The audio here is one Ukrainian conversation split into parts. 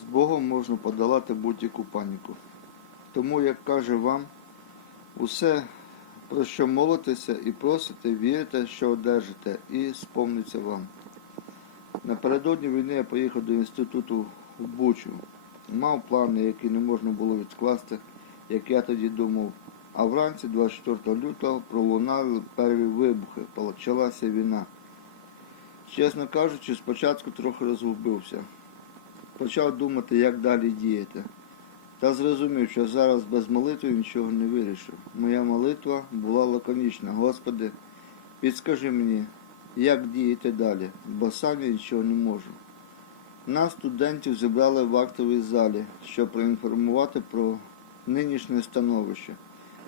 З Богом можна подолати будь-яку паніку. Тому, як каже вам, усе, про що молитеся і просите, вірите, що одержите, і сповниться вам. Напередодні війни я поїхав до інституту в Бучу. Мав плани, які не можна було відкласти, як я тоді думав. А вранці, 24 лютого, пролунали перві вибухи, почалася війна. Чесно кажучи, спочатку трохи розгубився. Почав думати, як далі діяти. Та зрозумів, що зараз без молитви нічого не вирішу. Моя молитва була лаконічна. Господи, підскажи мені, як діяти далі, бо сам я нічого не можу. Нас, студентів, зібрали в актовій залі, щоб проінформувати про нинішнє становище.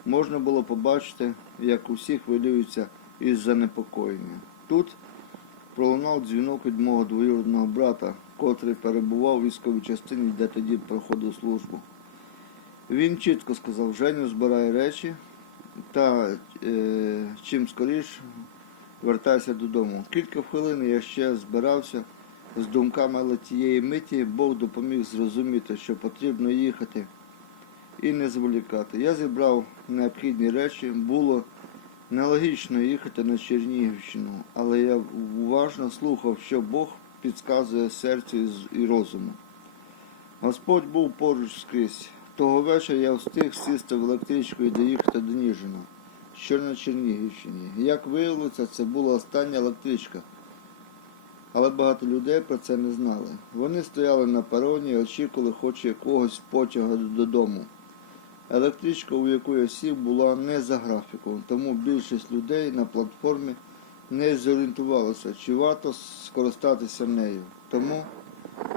Можна було побачити, як усі хвилюються із занепокоєння. Тут пролунав дзвінок від мого двоюродного брата, котрий перебував у військовій частині, де тоді проходив службу. Він чітко сказав, Женю збирай речі та е, чим скоріш вертайся додому. Кілька хвилин я ще збирався з думками, але тієї миті Бог допоміг зрозуміти, що потрібно їхати і не зволікати. Я зібрав необхідні речі, було нелогічно їхати на Чернігівщину, але я уважно слухав, що Бог підказує серцю і розуму. Господь був поруч скрізь. Того вечора я встиг сісти в електричку і доїхати до Ніжина, що на Чернігівщині. Як виявилося, це була остання електричка. Але багато людей про це не знали. Вони стояли на пероні і очікували хоч якогось потяга додому. Електричка, у яку я сів, була не за графіком, тому більшість людей на платформі не зорієнтувалася, чи варто скористатися нею. Тому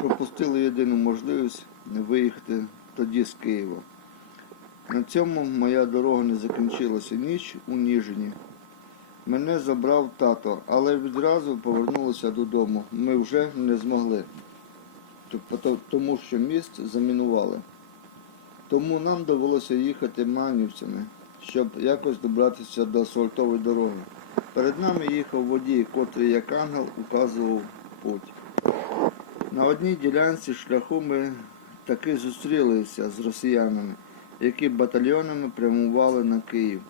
пропустили єдину можливість виїхати тоді з Києва. На цьому моя дорога не закінчилася. Ніч у Ніжині. Мене забрав тато, але відразу повернулися додому. Ми вже не змогли, тому що міст замінували. Тому нам довелося їхати манівцями, щоб якось добратися до асфальтової дороги. Перед нами їхав водій, котрий як ангел указував путь. На одній ділянці шляху ми таки зустрілися з росіянами, які батальйонами прямували на Київ.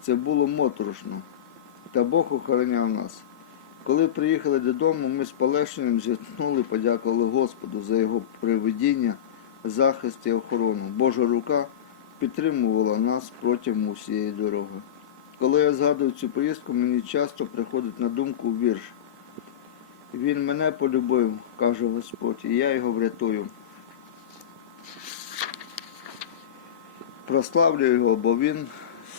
Це було моторошно, та Бог охороняв нас. Коли приїхали додому, ми з полегшенням зітхнули, подякували Господу за його приведіння, захист і охорону. Божа рука підтримувала нас протягом усієї дороги. Коли я згадую цю поїздку, мені часто приходить на думку вірш. Він мене полюбив, каже Господь, і я його врятую. Прославлю його, бо він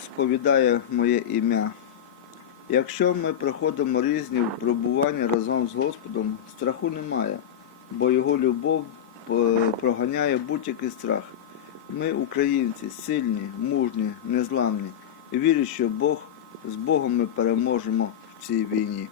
сповідає моє ім'я. Якщо ми проходимо різні випробування разом з Господом, страху немає, бо його любов проганяє будь-який страх. Ми, українці, сильні, мужні, незламні. І вірю, що Бог з Богом ми переможемо в цій війні.